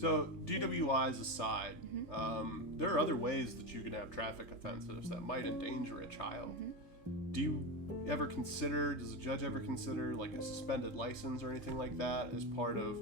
So DWIs aside, there are other ways that you can have traffic offenses that might endanger a child. Do you ever consider, does a judge ever consider like a suspended license or anything like that as part of,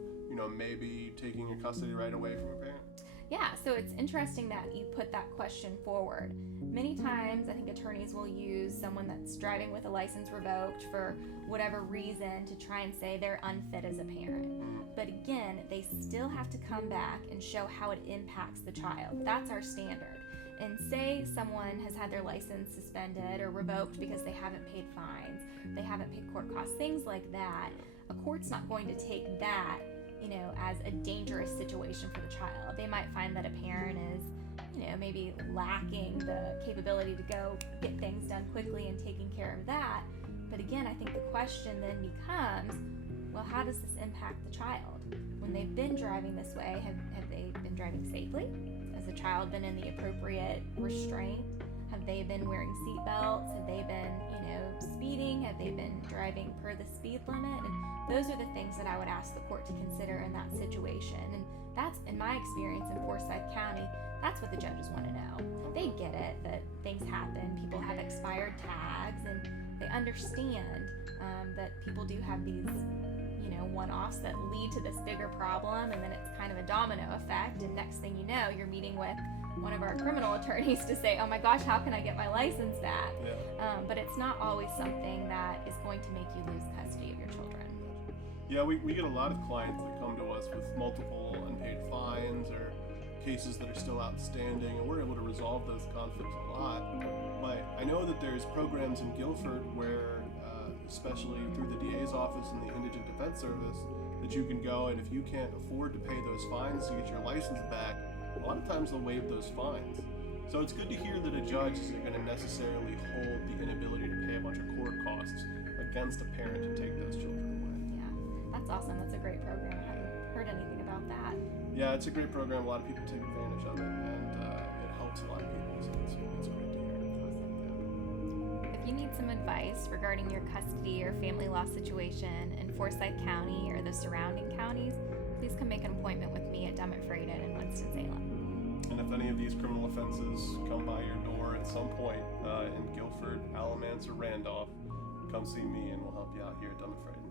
maybe taking a custody right away from a parent? Yeah, so it's interesting that you put that question forward. Many times, I think attorneys will use someone that's driving with a license revoked for whatever reason to try and say they're unfit as a parent. But again, they still have to come back and show how it impacts the child. That's our standard. And say someone has had their license suspended or revoked because they haven't paid fines, they haven't paid court costs, things like that. A court's not going to take that as a dangerous situation for the child. They might find that a parent is, maybe lacking the capability to go get things done quickly and taking care of that. But again, I think the question then becomes, well, how does this impact the child? When they've been driving this way, have they been driving safely? Has the child been in the appropriate restraint? Have they been wearing seat belts? Have they been, speeding? Have they been driving per the speed limit? And those are the things that I would ask the court to consider in that situation. And that's, in my experience in Forsyth County, that's what the judges want to know. They get it that things happen, people have expired tags, and they understand that people do have these, one-offs that lead to this bigger problem, and then it's kind of a domino effect, and next thing you know, you're meeting with one of our criminal attorneys to say, oh my gosh, how can I get my license back? Yeah. But it's not always something that is going to make you lose custody of your children. Yeah, we get a lot of clients that come to us with multiple unpaid fines or cases that are still outstanding, and we're able to resolve those conflicts a lot. But I know that there's programs in Guilford where, especially through the DA's office and the Indigent Defense Service, that you can go, and if you can't afford to pay those fines to get your license back, a lot of times they'll waive those fines. So it's good to hear that a judge isn't going to necessarily hold the inability to pay a bunch of court costs against a parent to take those children away. Yeah, that's awesome. That's a great program. I haven't heard anything about that. Yeah, it's a great program. A lot of people take advantage of it, and it helps a lot of people, so it's great to hear. If you need some advice regarding your custody or family law situation in Forsyth County or the surrounding counties, please come make an appointment with me at Dummett Fraden in Winston-Salem. And if any of these criminal offenses come by your door at some point in Guilford, Alamance, or Randolph, come see me and we'll help you out here at Dummett Fraden.